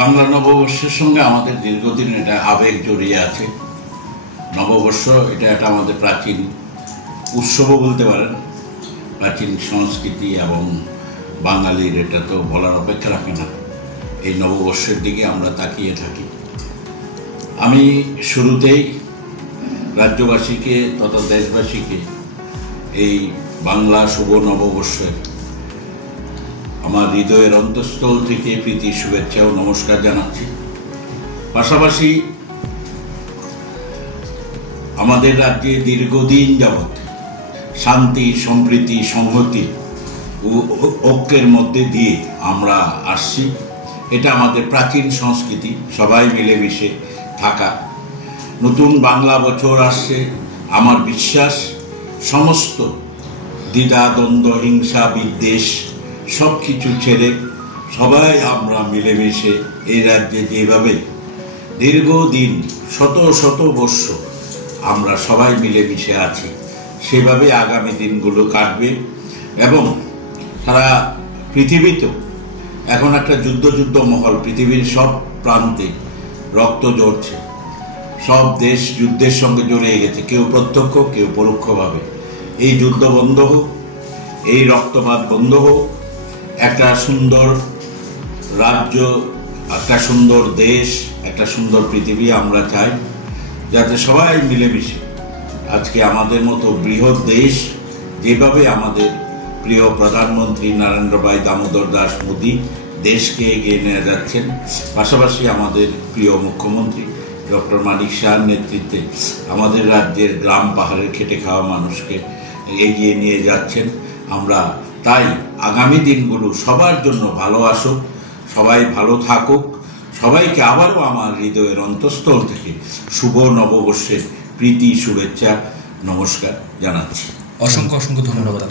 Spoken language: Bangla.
বাংলা নববর্ষের সঙ্গে আমাদের দীর্ঘদিন এটা আবেগ জড়িয়ে আছে। নববর্ষ এটা একটা আমাদের প্রাচীন উৎসবও বলতে পারেন, প্রাচীন সংস্কৃতি এবং বাঙালির এটা তো বলার অপেক্ষা রাখে না। এই নববর্ষের দিকে আমরা তাকিয়ে থাকি। আমি শুরুতেই রাজ্যবাসীকে তথা দেশবাসীকে এই বাংলা শুভ নববর্ষের আমার হৃদয়ের অন্তঃস্থল থেকে প্রীতি শুভেচ্ছা ও নমস্কার জানাচ্ছি। পাশাপাশি আমাদের রাজ্যে দীর্ঘদিন যাবৎ শান্তি, সম্প্রীতি, সংহতি ও ঐক্যের মধ্যে দিয়ে আমরা আসছি। এটা আমাদের প্রাচীন সংস্কৃতি, সবাই মিলেমিশে থাকা। নতুন বাংলা বছর আসছে, আমার বিশ্বাস সমস্ত দ্বিধা, দ্বন্দ্ব, হিংসা, বিদ্বেষ সব কিছু ছেড়ে সবাই আমরা মিলেমিশে এই রাজ্যে যেভাবে দীর্ঘদিন শত শত বর্ষ আমরা সবাই মিলেমিশে আছি, সেভাবে আগামী দিনগুলো কাটবে। এবং সারা পৃথিবীতেও এখন একটা যুদ্ধ মহল, পৃথিবীর সব প্রান্তে রক্ত ঝরছে, সব দেশ যুদ্ধের সঙ্গে জড়িয়ে গেছে, কেউ প্রত্যক্ষ কেউ পরোক্ষভাবে। এই যুদ্ধ বন্ধ হোক, এই রক্তপাত বন্ধ হোক, একটা সুন্দর রাজ্য, একটা সুন্দর দেশ, একটা সুন্দর পৃথিবী আমরা চাই, যাতে সবাই মিলেমিশে আজকে আমাদের মতো বৃহৎ দেশ, যেভাবে আমাদের প্রিয় প্রধানমন্ত্রী নরেন্দ্র ভাই দামোদর দাস মোদী দেশকে এগিয়ে নিয়ে যাচ্ছেন, পাশাপাশি আমাদের প্রিয় মুখ্যমন্ত্রী ডক্টর মানিক শাহর নেতৃত্বে আমাদের রাজ্যের গ্রাম পাহাড়ের খেটে খাওয়া মানুষকে এগিয়ে নিয়ে যাচ্ছেন। আমরা তাই আগামী দিনগুলো সবার জন্য ভালো আসুক, সবাই ভালো থাকুক। সবাইকে আবারও আমার হৃদয়ের অন্তঃস্থল থেকে শুভ নববর্ষের প্রীতি শুভেচ্ছা নমস্কার জানাচ্ছি। অসংখ্য ধন্যবাদ।